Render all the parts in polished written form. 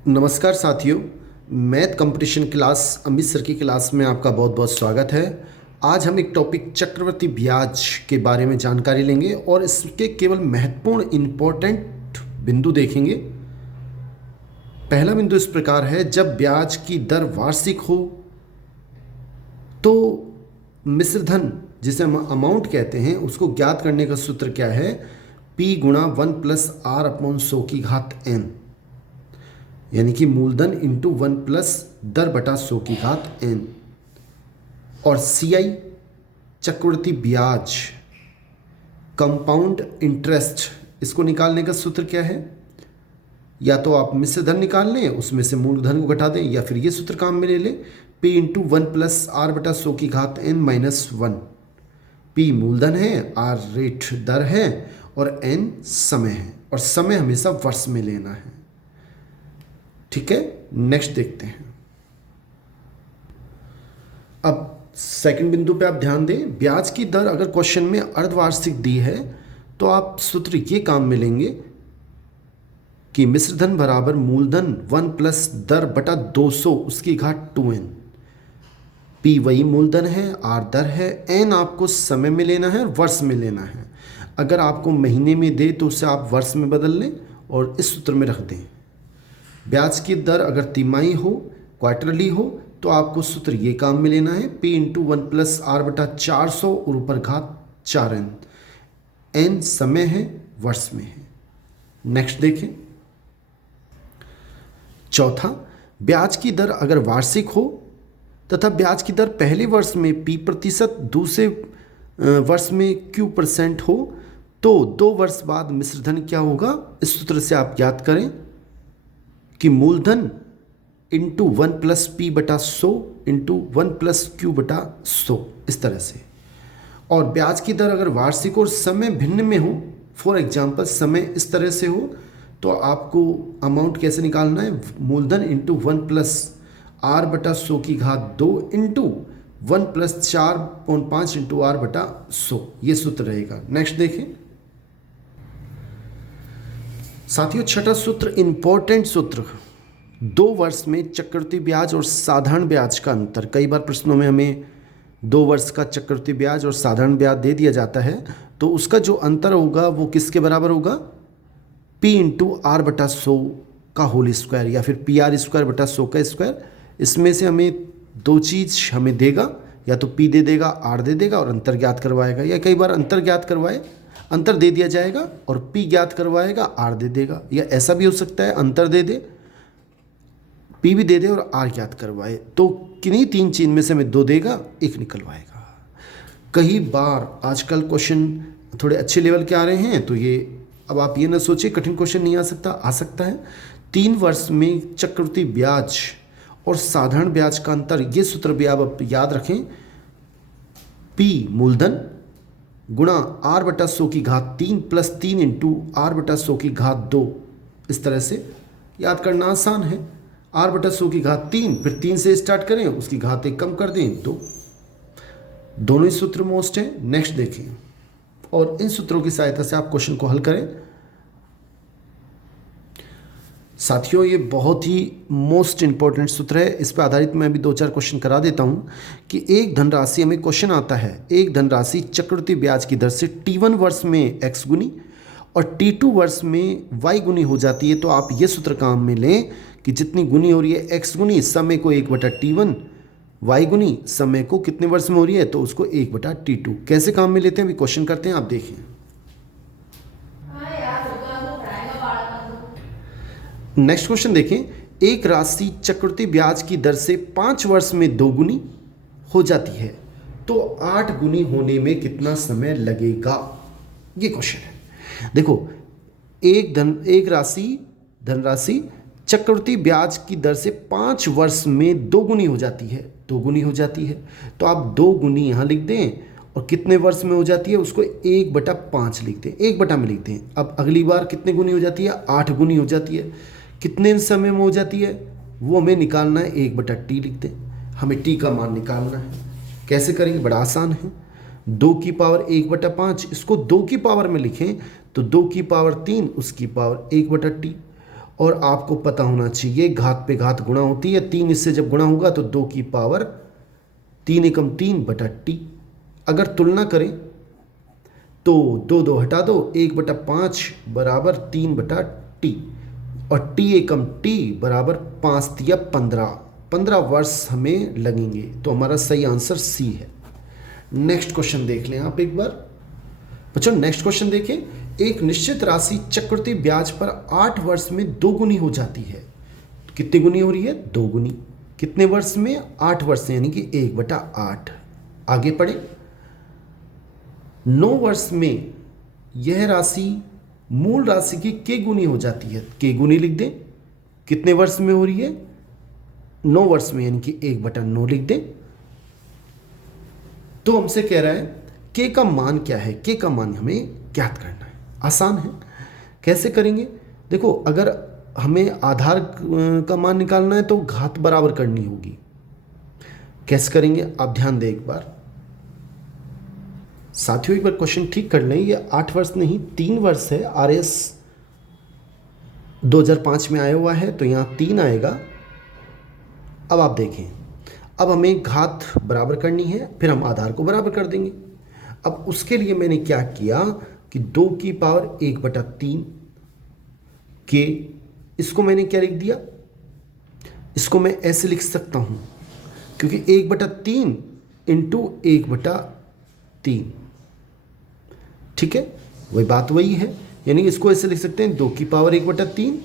नमस्कार साथियों, math competition class Amit sir की क्लास में आपका बहुत बहुत स्वागत है। आज हम एक टॉपिक चक्रवृद्धि ब्याज के बारे में जानकारी लेंगे और इसके केवल महत्वपूर्ण इम्पोर्टेंट बिंदु देखेंगे। पहला बिंदु इस प्रकार है, जब ब्याज की दर वार्षिक हो तो मिश्र धन जिसे हम अमाउंट कहते हैं उसको ज्ञात करने का सूत्र क्या है? P गुणा 1+R/100 यानी कि मूलधन इंटू 1 + दर बटा 100 n। और CI चक्रवृद्धि ब्याज कंपाउंड इंटरेस्ट, इसको निकालने का सूत्र क्या है? या तो आप मिश्र धन निकाल लें, उसमें से मूलधन को घटा दें, या फिर ये सूत्र काम में ले लें, P इंटू 1+R/100 - 1। P मूलधन है, R रेट दर है और N समय है, और समय हमेशा वर्ष में लेना है। ठीक है, नेक्स्ट देखते हैं। अब सेकंड बिंदु पे आप ध्यान दें, ब्याज की दर अगर क्वेश्चन में अर्धवार्षिक दी है तो आप सूत्र ये काम में लेंगे कि मिश्र धन बराबर मूलधन 1 + दर बटा 200 उसकी घात 2n। P वही मूलधन है, R दर है, N आपको समय में लेना है और वर्ष में लेना है। अगर आपको महीने में दे तो उसे आप वर्ष में बदल लें और इस सूत्र में रख दें। ब्याज की दर अगर तिमाही हो, क्वार्टरली हो, तो आपको सूत्र ये काम में लेना है, P इंटू 1+R/400 और ऊपर घात 4n। N समय है, वर्ष में है। नेक्स्ट देखें। चौथा, ब्याज की दर अगर वार्षिक हो तथा ब्याज की दर पहले वर्ष में P%, दूसरे वर्ष में Q% हो तो 2 वर्ष बाद मिश्र धन क्या होगा? इस सूत्र से आप ज्ञात करें कि मूलधन इंटू 1 + P/100 इंटू 1 + Q/100, इस तरह से। और ब्याज की दर अगर वार्षिक और समय भिन्न में हो, फॉर एग्जाम्पल समय इस तरह से हो, तो आपको अमाउंट कैसे निकालना है? मूलधन into 1 + R/100 into 1 + 4.5 into R/100, ये सूत्र रहेगा। नेक्स्ट देखें साथियों, छठा सूत्र इंपॉर्टेंट सूत्र, 2 वर्ष में चक्रवृद्धि ब्याज और साधारण ब्याज का अंतर। कई बार प्रश्नों में हमें 2 वर्ष का चक्रवृद्धि ब्याज और साधारण ब्याज दे दिया जाता है, तो उसका जो अंतर होगा वो किसके बराबर होगा? P इंटू R/100 या फिर PR²/100। इसमें से हमें 2 चीज़ हमें देगा, या तो P दे देगा, R दे देगा और अंतर ज्ञात करवाएगा, या कई बार अंतर ज्ञात करवाए, अंतर दे दिया जाएगा और P ज्ञात करवाएगा, R दे देगा, या ऐसा भी हो सकता है अंतर दे दे, P भी दे दे और R ज्ञात करवाए। तो किन्हीं 3 चीज में से हमें 2 देगा, 1 निकलवाएगा। कई बार आजकल क्वेश्चन थोड़े अच्छे लेवल के आ रहे हैं, तो ये अब आप ये ना सोचिए कठिन क्वेश्चन नहीं आ सकता, आ सकता है। 3 वर्ष में चक्रवृद्धि ब्याज और साधारण ब्याज का अंतर, ये सूत्र भी आप याद रखें, P मूलधन गुणा R/100 प्लस 3 इंटू R/100 इस तरह से याद करना आसान है। R/100 फिर 3 से स्टार्ट करें, उसकी घात 1 कम कर दें, तो दोनों ही सूत्र मोस्ट हैं। नेक्स्ट देखें, और इन सूत्रों की सहायता से आप क्वेश्चन को हल करें। साथियों, ये बहुत ही मोस्ट इंपॉर्टेंट सूत्र है, इस पर आधारित मैं भी 2-4 क्वेश्चन करा देता हूँ कि एक धनराशि, हमें क्वेश्चन आता है, एक धनराशि चक्रवृद्धि ब्याज की दर से T1 वर्ष में x गुनी और T2 वर्ष में y गुनी हो जाती है, तो आप ये सूत्र काम में लें कि जितनी गुनी हो रही है x गुनी समय को 1/T1, y गुनी समय को कितने वर्ष में हो रही है तो उसको 1/T2। कैसे काम में लेते हैं अभी क्वेश्चन करते हैं, आप देखें। नेक्स्ट क्वेश्चन देखें, एक राशि चक्रवृद्धि ब्याज की दर से 5 वर्ष में 2 गुनी हो जाती है, तो 8 गुनी होने में कितना समय लगेगा? ये क्वेश्चन है। देखो, एक धनराशि चक्रवृद्धि ब्याज की दर से 5 वर्ष में 2 गुनी हो जाती है, 2 गुनी हो जाती है, तो आप 2 गुनी यहाँ लिख दें, और कितने वर्ष में हो जाती है उसको 1/5 लिख दें, 1 में लिख दें। अब अगली बार कितने गुनी हो जाती है? 8 गुनी हो जाती है। कितने समय में हो जाती है वो हमें निकालना है, 1/T लिख दें, हमें T का मान निकालना है। कैसे करेंगे? बड़ा आसान है, 2 की पावर 1/5, इसको 2 की पावर में लिखें तो 2 की पावर 3, उसकी पावर 1/T। और आपको पता होना चाहिए घात पे घात गुणा होती है, 3 इससे जब गुणा होगा तो 2 की पावर 3 एकम 3 बटा टी। अगर तुलना करें तो 2 2 हटा दो, 1/5 बराबर 3 बटा टी, और टी एकम टी बराबर 5 तिया 15 वर्ष हमें लगेंगे। तो हमारा सही आंसर सी है। नेक्स्ट क्वेश्चन देख लें आप एक बार बच्चों। नेक्स्ट क्वेश्चन देखें, एक निश्चित राशि चक्रवृद्धि ब्याज पर 8 वर्ष में 2 गुनी हो जाती है। कितनी गुनी हो रही है? 2 गुनी। कितने वर्ष में? 8 वर्ष में, यानी कि 1/8। आगे पढ़े। 9 वर्ष में यह राशि मूल राशि की के गुनी हो जाती है। के गुनी लिख दें। कितने वर्ष में हो रही है? 9 वर्ष में, यानी कि 1/9 लिख दें। तो हमसे कह रहा है के का मान क्या है? के का मान हमें ज्ञात करना है। आसान है। कैसे करेंगे? देखो, अगर हमें आधार का मान निकालना है तो घात बराबर करनी होगी। कैसे करेंगे आप ध्यान दें एक बार। साथियों एक बार क्वेश्चन ठीक कर लें। ये 8 वर्ष नहीं 3 वर्ष है। आरएस 2005 में आया हुआ है तो यहाँ 3 आएगा। अब आप देखें, अब हमें घात बराबर करनी है, फिर हम आधार को बराबर कर देंगे। अब उसके लिए मैंने क्या किया कि 2 की पावर 1/3 के, इसको मैंने क्या लिख दिया? इसको मैं ऐसे लिख सकता हूँ, क्योंकि 1/3 इंटू 1/3, ठीक है, वही बात वही है। यानी इसको ऐसे लिख सकते हैं 2 की पावर 1/3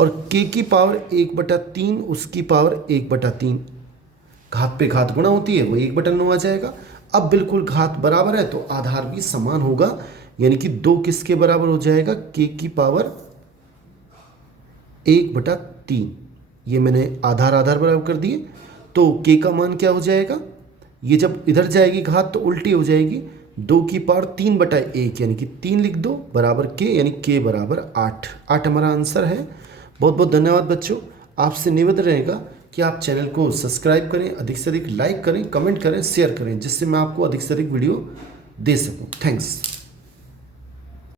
और के की पावर 1/3 उसकी पावर 1/3। घात पे घात गुणा होती है, वही 1/9 आ जाएगा। अब बिल्कुल घात बराबर है तो आधार भी समान होगा, यानी कि 2 किसके बराबर हो जाएगा? के की पावर 1/3। ये मैंने आधार आधार बराबर कर दिए। तो के का मान क्या हो जाएगा? ये जब इधर जाएगी घात तो उल्टी हो जाएगी। 2 की पावर 3/1, यानी कि 3 लिख दो बराबर के, यानी के बराबर 8 हमारा आंसर है। बहुत बहुत धन्यवाद बच्चों। आपसे निवेदन रहेगा कि आप चैनल को सब्सक्राइब करें, अधिक से अधिक लाइक करें, कमेंट करें, शेयर करें, जिससे मैं आपको अधिक से अधिक वीडियो दे सकूं। थैंक्स।